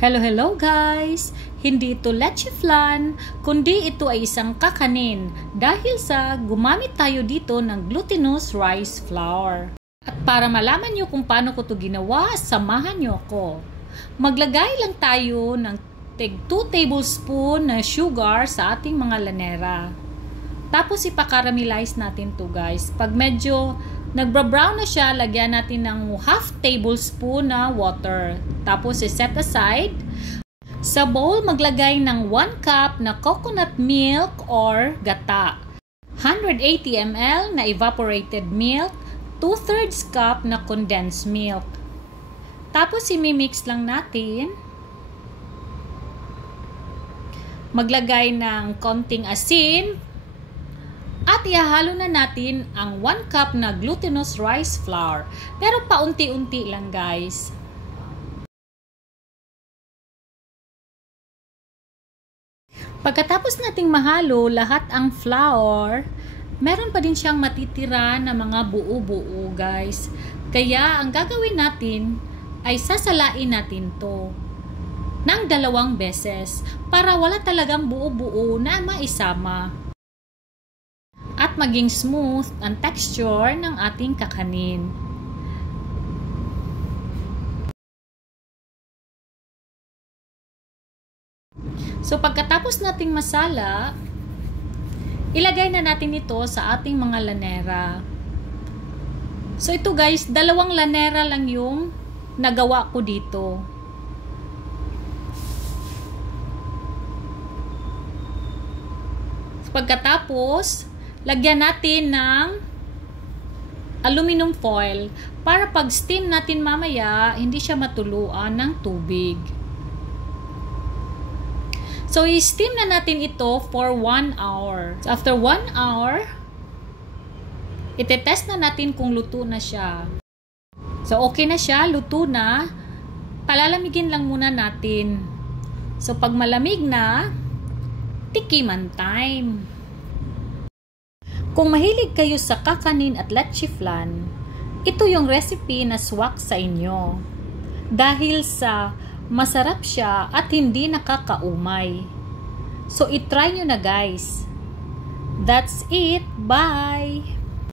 Hello guys! Hindi ito leche flan, kundi ito ay isang kakanin dahil sa gumamit tayo dito ng glutinous rice flour. At para malaman nyo kung paano ko ito ginawa, samahan nyo ako. Maglagay lang tayo ng 2 tablespoon na sugar sa ating mga lanera. Tapos ipakaramelize natin to guys. Pag medyo nagbra-brown na siya, lagyan natin ng half tablespoon na water. Tapos set aside. Sa bowl, maglagay ng 1 cup na coconut milk or gata. 180 ml na evaporated milk. 2/3 cup na condensed milk. Tapos imimix lang natin. Maglagay ng konting asin. At ihahalo na natin ang 1 cup na glutinous rice flour. Pero paunti-unti lang guys. Pagkatapos nating mahalo lahat ang flour, meron pa din siyang matitira na mga buo-buo guys. Kaya ang gagawin natin ay sasalain natin to ng 2 beses para wala talagang buo-buo na maisama. At maging smooth ang texture ng ating kakanin. So pagkatapos nating masala, ilagay na natin ito sa ating mga lanera. So ito guys, 2 lanera lang yung nagawa ko dito. So, pagkatapos, lagyan natin ng aluminum foil para pag steam natin mamaya, hindi siya matuluan ng tubig. So, i-steam na natin ito for 1 hour. So, after 1 hour, itetest na natin kung luto na siya. So, okay na siya, luto na. Palalamigin lang muna natin. So, pag malamig na, tikiman time. Kung mahilig kayo sa kakanin at leche flan, ito yung recipe na swak sa inyo. Dahil sa masarap siya at hindi nakakaumay. So, itry nyo na guys. That's it. Bye!